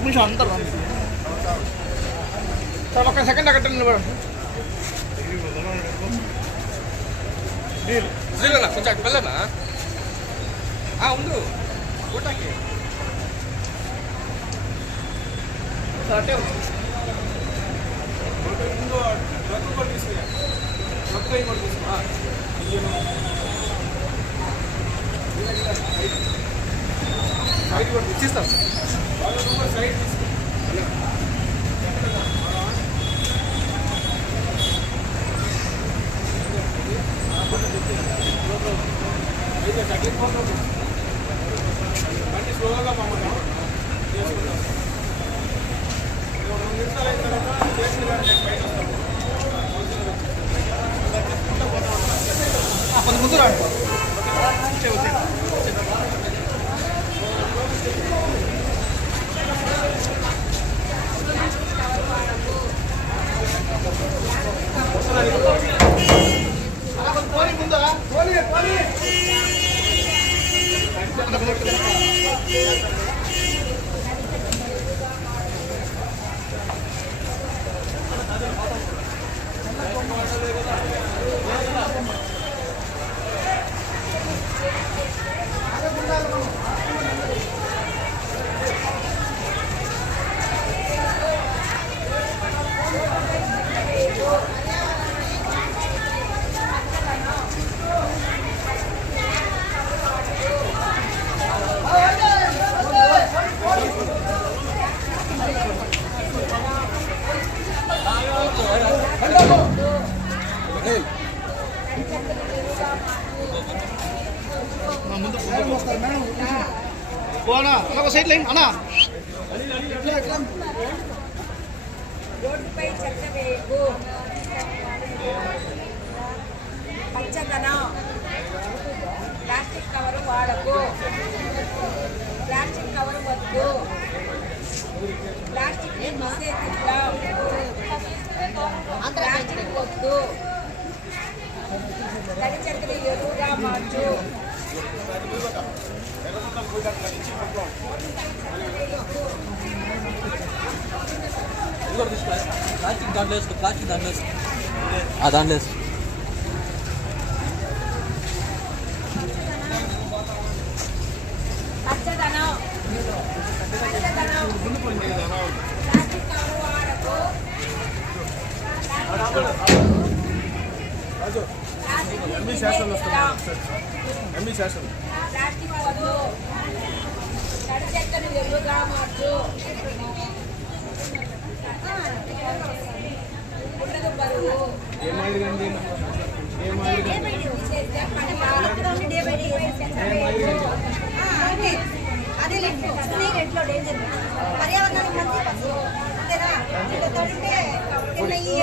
నిమిషం అందరు ఒక్క సెకండ్ అక్కడ నిలబడండి. కొంచెం అటు వెళ్ళనా? ఉండు. ఊటాకి సార్ అట్టే ఉంది. ఇచ్చిస్తాం ఆ, పచ్చదనం ప్లాస్టిక్ కవర్ వాడకు. ప్లాస్టిక్ కవర్ వద్దు. ప్లాస్టిక్ నిషేధిద్దాం ప్లాస్టిక్ వద్దు. తడి చెత్తని ఎరువుగా మార్చు. ప్లాస్టిక్ దాంట్లో వేసుకో ప్లాస్టిక్ దాంట్లో వేసుకో. ఆ దాంట్లో వేసుకో పచ్చదనం పచ్చదనం ప్లాస్టిక్ కవర్ వాడకు ప్లాస్టిక్ నిషేధిద్దాం. ప్లాస్టిక్ వద్దు తడి చెత్తను ఎరువుగా మార్చు ఎట్లో డేంజర్ పర్యావరణానికి మంచి పసు అంతేనా ఇంకా తడితే నిన్న ఈ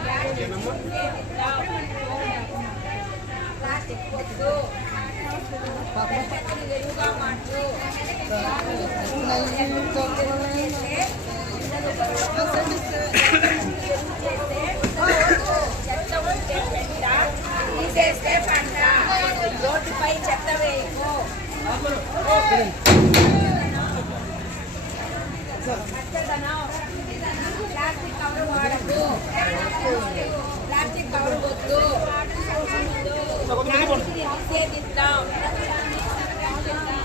ప్లాస్టిక్ వద్దు చెత్తను ఎరువుగా మార్చు చెత్త ఉంటే పెట్ట తీసేస్తే పంట రోడ్డుపై చెత్త వేయకు పచ్చదనం ప్లాస్టిక్ కవర్ వాడకు. ప్లాస్టిక్ కవర్ వద్దు.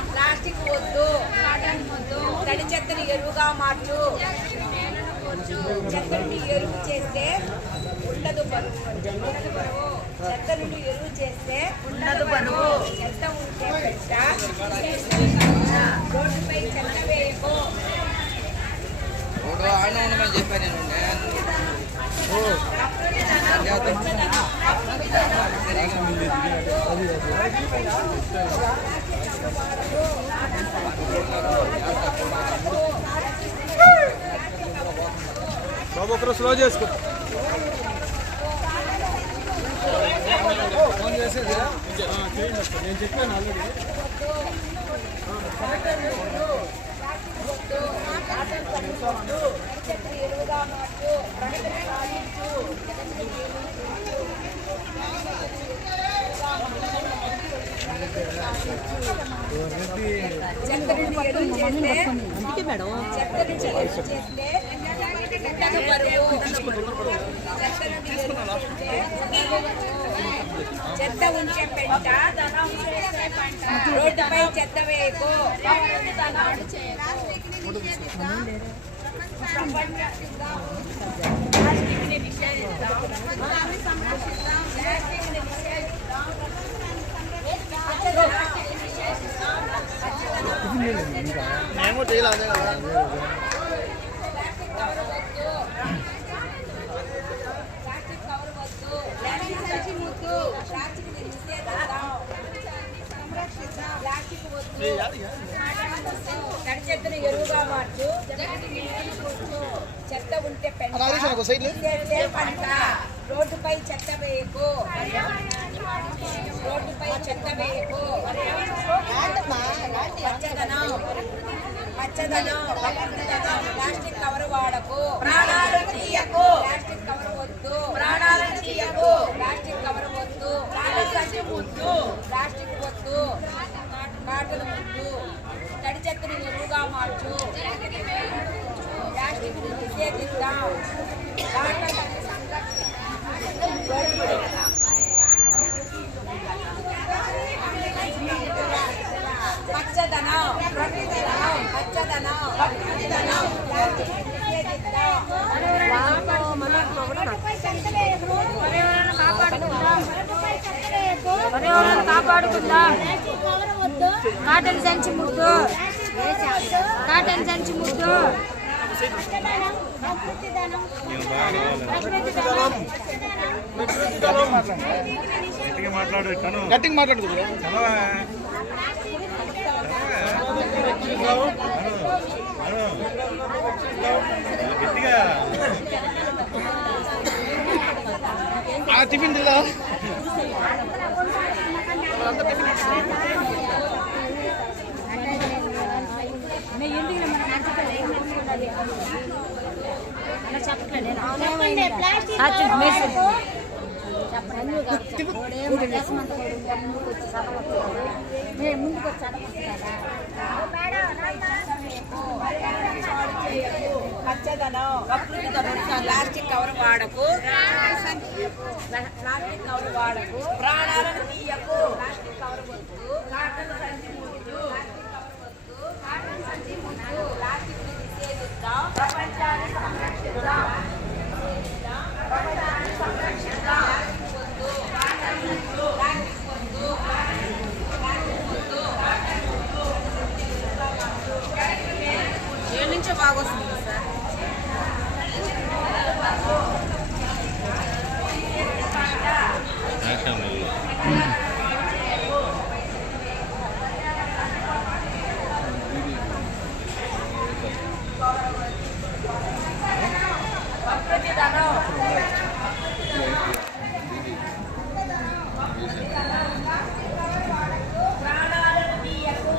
ప్లాస్టిక్ నిషేధిద్దాం కాటన్ వద్దు తడి చెత్తని ఎరువుగా మార్చు. చెత్త నుండి ఎరువు చేస్తే ఉండదు బరువు చెత్త నుండి ఎరువు చేస్తే ఉండదు బరువు చెత్త ఉంటే పెట్ట రోడ్డుపై చెత్త వేయకు ఆయన ఉండమని చెప్పాను నేను బాబు ఒకరు స్లో చేసుకో. ఫోన్ చేసేది నేను చెప్పాను ఆల్రెడీ ఎరువుగా మార్చు ప్రగతిని చెత్తను ఎరువు చేస్తే చెత్తను చేస్తే చెత్తను చెత్త ఉంచే పెంట రోడ్డుపై చెత్త వేయకు ప్లాస్టిక్ని నిషేధిద్దాం. ప్లాస్టిక్ని నిషేధిద్దాం. మేము చేయలేదు కదా ప్లాస్టిక్ కవర్ వద్దు ప్లాస్టిక్ కవర్ వద్దు ప్లాస్టిక్ సంచి ముద్దు ప్లాస్టిక్ నిషేధిద్దాం సంరక్షిద్దాం ప్లాస్టిక్ వద్దు తడి చెత్తను ఎరువుగా మార్చు చెత్త ఉంటే పెంట. రోడ్డుపై చెత్త వేయకు. రోడ్డుపై చెత్త వేయకు. పచ్చదనం. పచ్చదనం. పచ్చదనం. ప్లాస్టిక్ కవర్ వాడకు. ప్రాణాలను తీయకు. ప్లాస్టిక్ కవర్ వద్దు. ప్రాణాలను తీయకు. ప్లాస్టిక్ కవర్ వద్దు. సంచి ముద్దు. ప్లాస్టిక్ వద్దు. కాటలు ముద్దు. తడి చెత్తను ఎరువుగా మార్చు. ప్లాస్టిక్ నిషేధిద్దాం కాటలను పచ్చదనం ప్రకృతిదనం పచ్చదనం ప్రకృతిదనం ప్లాస్టిక్ నిషేధిద్దాం పర్యావరణం కాపాడుకుందాం. కాటన్ సంచి ముద్దు కాటన్ సంచి ముద్దు గట్టిగా మాట్లాడుకుంటున్నా ఆ టిఫిన్ తిన్నా ముందుకు వచ్చాడు పచ్చదనం ప్లాస్టిక్ కవర్ వాడకు? ప్లాస్టిక్ కవర్ వాడకు? ప్రాణాలను తీయకు. ప్లాస్టిక్ కవర్ వద్దు కాటన్ సంచి ముద్దు కాటన్ సంచి ముద్దు ప్లాస్టిక్ని నిషేధిద్దాం ప్రపంచాన్ని సంరక్షిద్దాం ప్రపంచాన్ని సంరక్షిద్దాం వద్దు కాటన్ వద్దు ప్లాస్టిక్ వద్దు ప్లాస్టిక్ వద్దు ఏడు నుంచో బాగా వస్తుంది సార్ ప్రకృతిదనం ప్రాణాలను తీయకు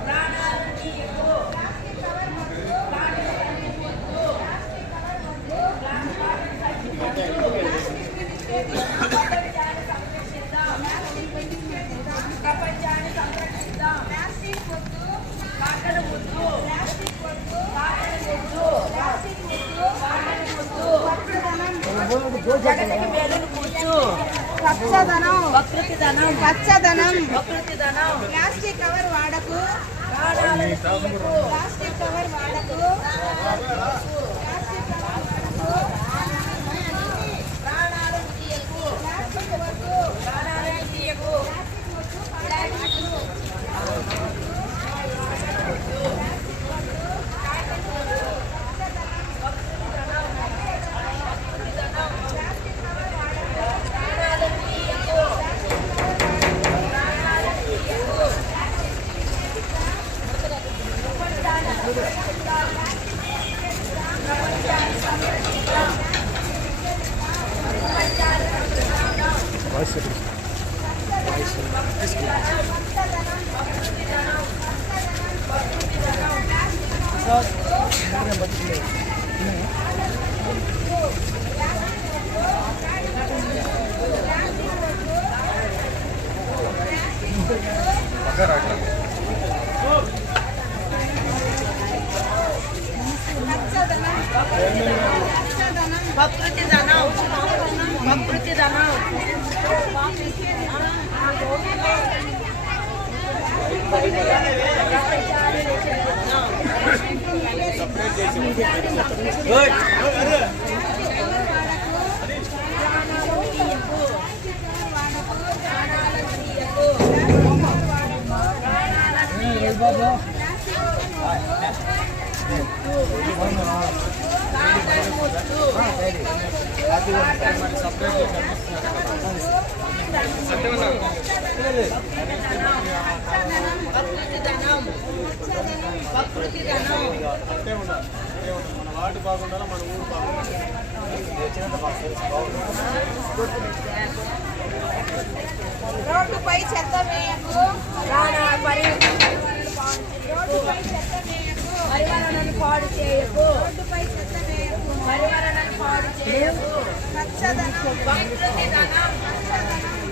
ప్రాణాలను తీయకు ప్రపంచాన్ని సంరక్షిద్దాం ప్లాస్టిక్ వద్దు కాటన్ వద్దు ప్లాస్టిక్ వద్దు కాటన్ వద్దు ప్లాస్టిక్ వద్దు కాటన్ వద్దు జగతికి మేలును కూర్చు పచ్చదనం ప్రకృతిదనం ప్రకృతిదనం ప్లాస్టిక్ కవర్ వాడకు. ప్లాస్టిక్ కవర్ వాడకు. ప్రాణాలను తీయకు. Five seconds. Five seconds. ప్రకృతి ధనం ప్రకృతి ధనం సత్యమన్నా మన వార్డు బాగుండాలి మన ఊరు బాగుండాలి రోడ్డుపై చెత్త పరి రోడ్డుపై చెత్త వేయకు పరివరణను పాడు చేయకు. రోడ్డుపై చెత్త వేయకు. పరివరణను పాడు చేయకు. పచ్చదనం ప్రకృతి ధనం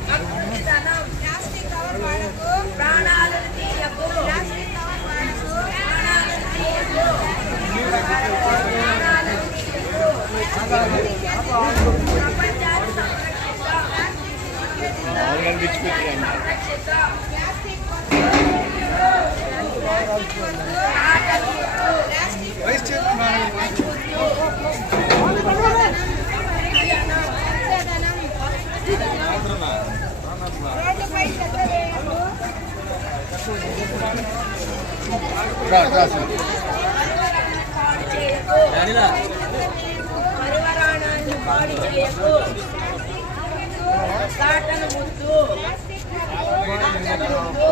ప్రకృతి ధనం. ప్లాస్టిక్ కవర్ వాడకు. ప్రాణాలను తీయకు ప్లాస్టిక్ కవర్ వాడకు ప్రాణాలను తీయకు ప్రాణాలను తీయకు ప్రపంచాన్ని సంరక్షిద్దాం వైస్ చైర్మన్ డాడీలా పరివరాణాన్ని పాడు చేయకు కాటను ముద్దు ఓ ఏడీడా ఓ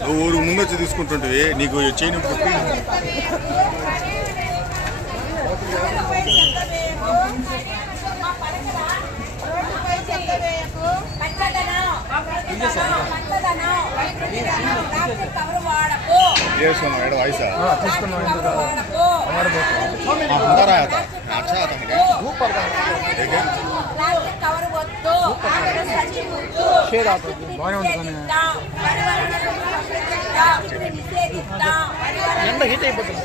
నువ్వు ఊరు ముందొచ్చి తీసుకుంటుంటే నీకు చేయని పుట్టి చేసుకున్నాం ఏడ వయసా అందరా అచ్చా తమకి ప్లాస్టిక్ కవర్ వద్దు సంచి ఎండ హీట్ అయిపోతుంది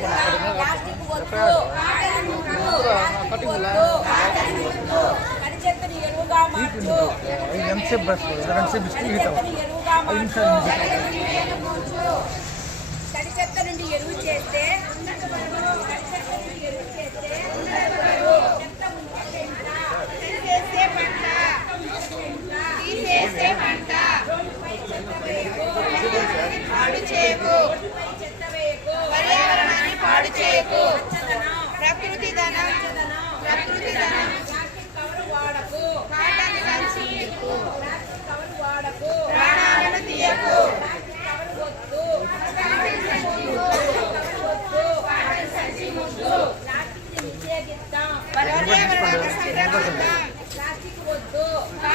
ఎంతసేపు బస్ ఎంతసేపు చెత్త నుండి ఎరువు చేస్తే తడి చెత్త నుండి ఎరువు చేస్తే చెత్త ముందు తీసేసే పంట తీసేసే పాడు చేయకు. పర్యావరణాన్ని పాడు చేయకు. ప్రకృతి ధనం ప్రకృతి ధనం. ప్లాస్టిక్ కవర్ వాడకు కాటన్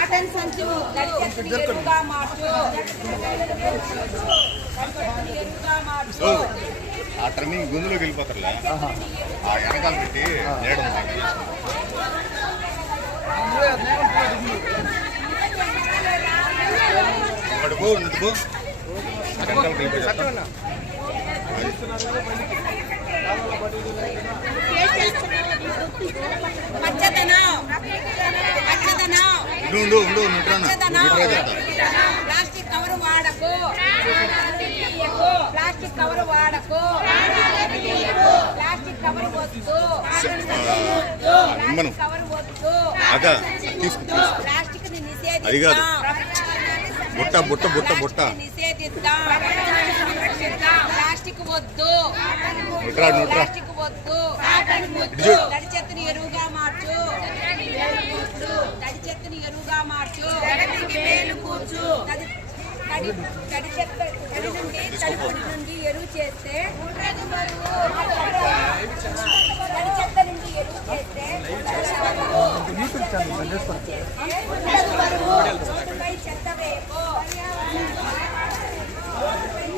కాటన్ సంచి ఎరువుగా మార్చు ఎరువుగా మార్చు ఆ టర్నింగ్ గొంతులోకి వెళ్ళిపోతారులే. ఆ వెనకాల పెట్టి నేడం ఒకటి పో ఇటు పో. ప్లాస్టిక్ కవర్ వాడకు. ప్లాస్టిక్ కవర్ వాడకు. ప్లాస్టిక్ కవర్ వద్దు. కవర్ వద్దు. ప్లాస్టిక్ అది కాదు. నిషేధిద్దాం బుట్ట బుట్ట బుట్ట. ప్లాస్టిక్ వద్దు. ప్లాస్టిక్ వద్దు. తడి చెత్తని ఎరువుగా మార్చు. తడి చెత్తని ఎరువుగా మార్చు. కూర్చు తడి తడి చెత్త తడి నుండి తడి పొడి నుండి ఎరువు చేస్తే తడి చెత్త నుండి ఎరువు చేస్తే యూట్యూబ్ ఛానల్ చేసుకోండి రోడ్డుపై చెత్త వేయకు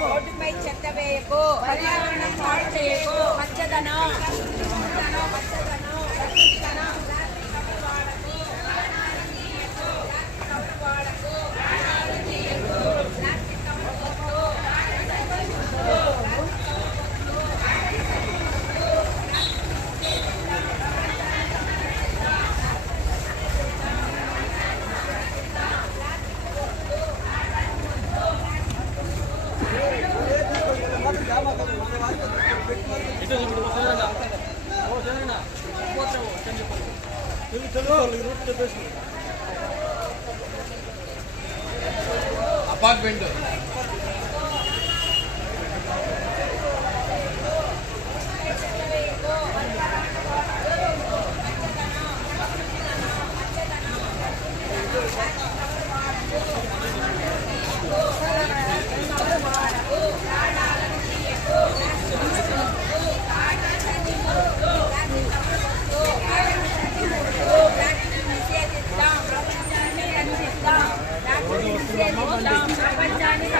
రోడ్డుపై చెత్త వేయకు పచ్చదనం పచ్చదనం పచ్చదనం పచ్చదనం ప్లాస్టిక్ కవర్ వాడకు ప్లాస్టిక్ కవర్ వాడకు ప్లాస్టిక్ కవర్ వద్దు అపార్ట్మెంట్ నిషేధిద్దాం ప్రపంచాన్ని రక్షిద్దాం ప్లాస్టిక్ నిషేధిద్దాం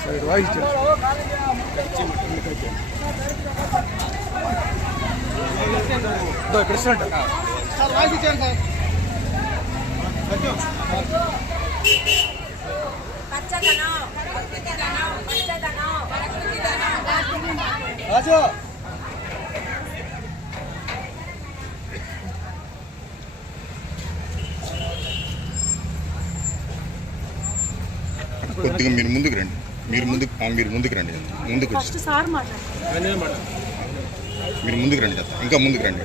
సార్ వాయిస్ ఇచ్చాను సార్ పచ్చదనం ప్రకృతిదనం పచ్చదనం రాజు. కొద్దిగా మీరు ముందుకు రండి. మీరు ముందుకు మీరు ముందుకు రండి. ముందుకు మీరు ముందుకు రండి ఇంకా ముందుకు రండి.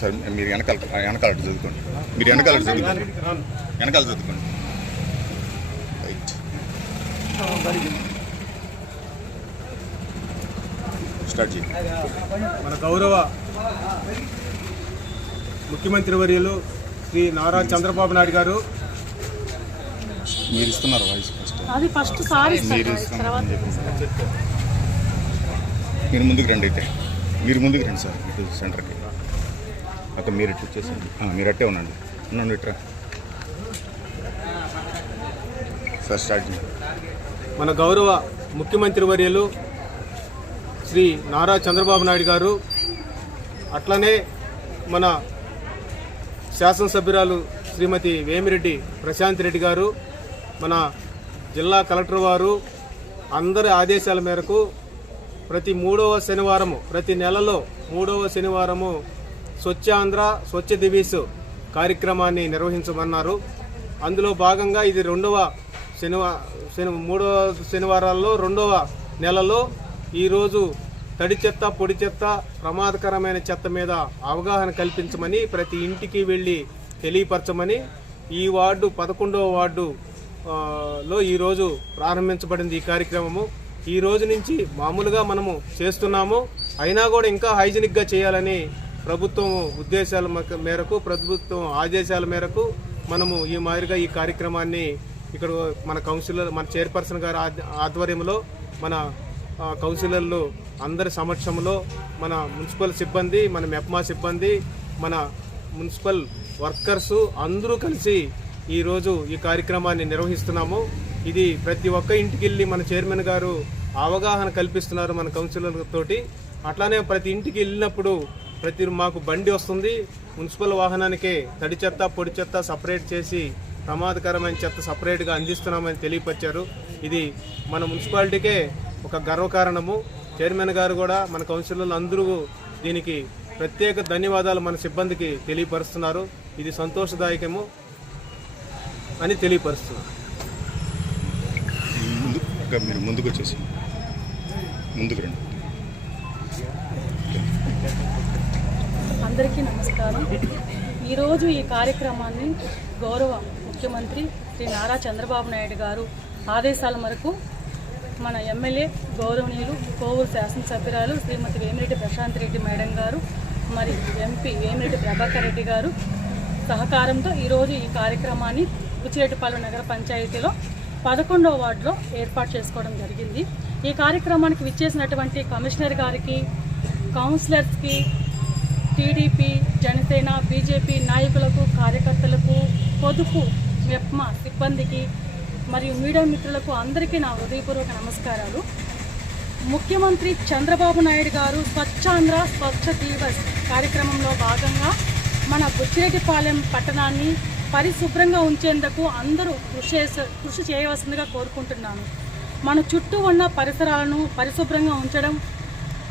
సార్ మీరు వెనకాల వెనకాల చదువుకోండి. మీరు వెనకాల చదువుకోండి. వెనకాల చదువుకోండి. రైట్ స్టార్ట్ చేయండి మన గౌరవ ముఖ్యమంత్రి వర్యులు శ్రీ నారా చంద్రబాబు నాయుడు గారు. మీరు ఇస్తున్నారు వాయిస్ ఫస్ట్. అది ఫస్ట్ సార్ మీరు ఇస్తున్నారు మీరు ముందుకు రండి అయితే. మీరు ముందుకు రండి సార్ సెంటర్కి. అక్కడ మీరు ఇట్లా వచ్చేసండి మీరు అట్టే ఉండండి. ఉండండి ఇట్రా సార్ స్టార్ట్ మన గౌరవ ముఖ్యమంత్రి వర్యులు శ్రీ నారా చంద్రబాబు నాయుడు గారు అట్లనే మన శాసనసభ్యురాలు శ్రీమతి వేమిరెడ్డి ప్రశాంత్ రెడ్డి గారు మన జిల్లా కలెక్టర్ వారు అందరి ఆదేశాల మేరకు ప్రతి మూడవ శనివారము ప్రతి నెలలో మూడవ శనివారము స్వచ్ఛాంధ్ర స్వచ్ఛ దివీస్ కార్యక్రమాన్ని నిర్వహించమన్నారు. అందులో భాగంగా ఇది రెండవ శనివా శని మూడవ శనివారాల్లో రెండవ నెలలో ఈరోజు తడి చెత్త పొడి చెత్త ప్రమాదకరమైన చెత్త మీద అవగాహన కల్పించమని ప్రతి ఇంటికి వెళ్ళి తెలియపరచమని ఈ వార్డు పదకొండవ వార్డు లో ఈరోజు ప్రారంభించబడింది ఈ కార్యక్రమము. ఈ రోజు నుంచి మామూలుగా మనము చేస్తున్నాము. అయినా కూడా ఇంకా హైజీనిక్గా చేయాలని ప్రభుత్వం ఉద్దేశాల మేరకు ప్రభుత్వం ఆదేశాల మేరకు మనము ఈ మాదిరిగా ఈ కార్యక్రమాన్ని ఇక్కడ మన కౌన్సిలర్ మన చైర్పర్సన్ గారి ఆధ్వర్యంలో మన కౌన్సిలర్లు అందరి సమక్షంలో మన మున్సిపల్ సిబ్బంది మన మెప్మా సిబ్బంది మన మున్సిపల్ వర్కర్స్ అందరూ కలిసి ఈరోజు ఈ కార్యక్రమాన్ని నిర్వహిస్తున్నాము. ఇది ప్రతి ఒక్క ఇంటికి వెళ్ళి మన చైర్మన్ గారు అవగాహన కల్పిస్తున్నారు మన కౌన్సిలర్ తోటి అట్లానే ప్రతి ఇంటికి వెళ్ళినప్పుడు ప్రతి మాకు బండి వస్తుంది. మున్సిపల్ వాహనానికే తడి చెత్త పొడి చెత్త సపరేట్ చేసి ప్రమాదకరమైన చెత్త సపరేట్గా అందిస్తున్నామని తెలియపరిచారు. ఇది మన మున్సిపాలిటీకే ఒక గర్వకారణము. చైర్మన్ గారు కూడా మన కౌన్సిలర్లు అందరూ దీనికి ప్రత్యేక ధన్యవాదాలు మన సిబ్బందికి తెలియపరుస్తున్నారు. ఇది సంతోషదాయకము అని తెలియపరుస్తున్నారు. ముందుకు వచ్చేసి ముందుకు రండి. అందరికీ నమస్కారం. ఈరోజు ఈ కార్యక్రమాన్ని గౌరవ ముఖ్యమంత్రి శ్రీ నారా చంద్రబాబు నాయుడు గారు ఆదేశాల మేరకు మన ఎమ్మెల్యే గౌరవనీయులు కోవూరు శాసనసభ్యురాలు శ్రీమతి వేమిరెడ్డి ప్రశాంత్ రెడ్డి మేడం గారు మరి ఎంపీ వేమిరెడ్డి ప్రభాకర్ రెడ్డి గారు సహకారంతో ఈరోజు ఈ కార్యక్రమాన్ని బుచ్చిరెడ్డిపాలెం నగర పంచాయతీలో పదకొండవ వార్డులో ఏర్పాటు చేసుకోవడం జరిగింది. ఈ కార్యక్రమానికి విచ్చేసినటువంటి కమిషనర్ గారికి కౌన్సిలర్స్కి టీడీపీ జనసేన బీజేపీ నాయకులకు కార్యకర్తలకు పొదుపు మెప్మా సిబ్బందికి మరియు మీడియా మిత్రులకు అందరికీ నా హృదయపూర్వక నమస్కారాలు. ముఖ్యమంత్రి చంద్రబాబు నాయుడు గారు స్వచ్ఛాంధ్ర స్వచ్ఛ దివస్ కార్యక్రమంలో భాగంగా మన బుచ్చిరెడ్డిపాలెం పట్టణాన్ని పరిశుభ్రంగా ఉంచేందుకు అందరూ కృషి చేస- కృషి చేయవలసిందిగా కోరుకుంటున్నాను. మన చుట్టూ ఉన్న పరిసరాలను పరిశుభ్రంగా ఉంచడం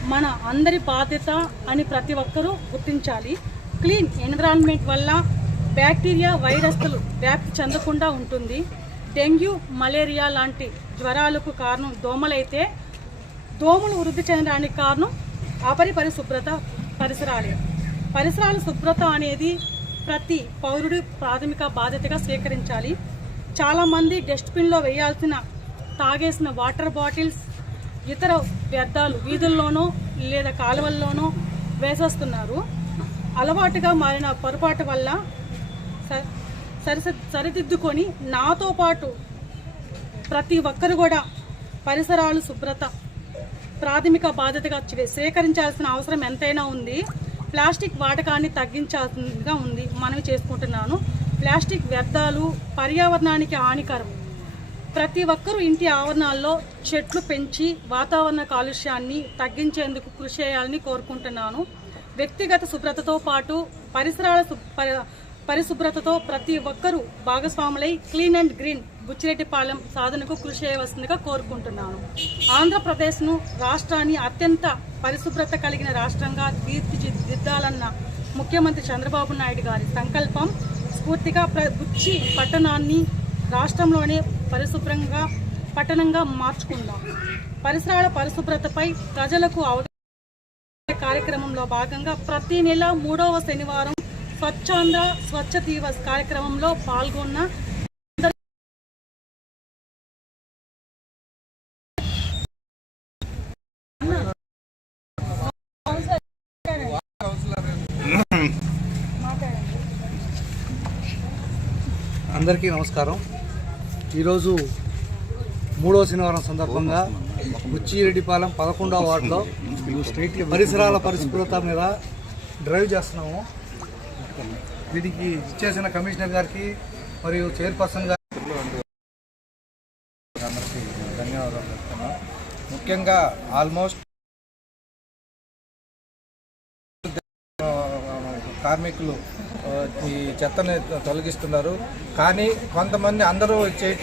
మన అందరి బాధ్యత అని ప్రతి ఒక్కరూ గుర్తించాలి. క్లీన్ ఎన్విరాన్మెంట్ వల్ల బ్యాక్టీరియా వైరస్లు వ్యాప్తి చెందకుండా ఉంటుంది. డెంగ్యూ మలేరియా లాంటి జ్వరాలకు కారణం దోమలైతే దోమలు వృద్ధి చెందడానికి కారణం అపరిపరి శుభ్రత పరిసరాలే. పరిసరాల శుభ్రత అనేది ప్రతి పౌరుడి ప్రాథమిక బాధ్యతగా స్వీకరించాలి. చాలామంది డస్ట్బిన్లో వేయాల్సిన తాగేసిన వాటర్ బాటిల్స్ ఇతర వ్యర్థాలు వీధుల్లోనో లేదా కాలువల్లోనో వేసేస్తున్నారు. అలవాటుగా మారిన పొరపాటు వల్ల స- సరిదిద్దుకొని నాతో పాటు ప్రతి ఒక్కరు కూడా పరిసరాలు శుభ్రత ప్రాథమిక బాధ్యతగా స్వీకరించాల్సిన సేకరించాల్సిన అవసరం ఎంతైనా ఉంది. ప్లాస్టిక్ వాడకాన్ని తగ్గించాల్సిందిగా ఉంది. మనవి చేసుకుంటున్నాను. ప్లాస్టిక్ వ్యర్థాలు పర్యావరణానికి హానికరం. ప్రతి ఒక్కరూ ఇంటి ఆవరణాల్లో చెట్లు పెంచి వాతావరణ కాలుష్యాన్ని తగ్గించేందుకు కృషి చేయాలని కోరుకుంటున్నాను. వ్యక్తిగత శుభ్రతతో పాటు పరిసరాల పరి- పరిశుభ్రతతో ప్రతి ఒక్కరూ భాగస్వాములై క్లీన్ అండ్ గ్రీన్ బుచ్చిరెడ్డిపాలెం సాధనకు కృషి చేయవలసిందిగా కోరుకుంటున్నాను. ఆంధ్రప్రదేశ్ను రాష్ట్రాన్ని అత్యంత పరిశుభ్రత కలిగిన రాష్ట్రంగా తీర్చిదిద్దాలన్న ముఖ్యమంత్రి చంద్రబాబు నాయుడు గారి సంకల్పం స్ఫూర్తిగా ప్ర- బుచ్చి పట్టణాన్ని రాష్ట్రంలోనే పరిశుభ్రంగా పట్టణంగా మార్చుకుందాం. పరిసరాల పరిశుభ్రతపై ప్రజలకు అవగాహన కార్యక్రమంలో భాగంగా ప్రతి నెల మూడవ శనివారం స్వచ్ఛాంధ్ర స్వచ్ఛ దివస్ కార్యక్రమంలో పాల్గొన్న అందరికీ నమస్కారం. ఈరోజు మూడో శనివారం సందర్భంగా బుచ్చిరెడ్డిపాలెం పదకొండవ వార్డులో పరిసరాల పరిశుభ్రత మీద డ్రైవ్ చేస్తున్నాము. దీనికి ఇచ్చేసిన కమిషనర్ గారికి మరియు చైర్పర్సన్ గారికి ధన్యవాదాలు చెప్తున్నాం ముఖ్యంగా ఆల్మోస్ట్ కార్మికులు ఈ చెత్తని తొలగిస్తున్నారు. కానీ కొంతమంది అందరూ చేయట్లేదు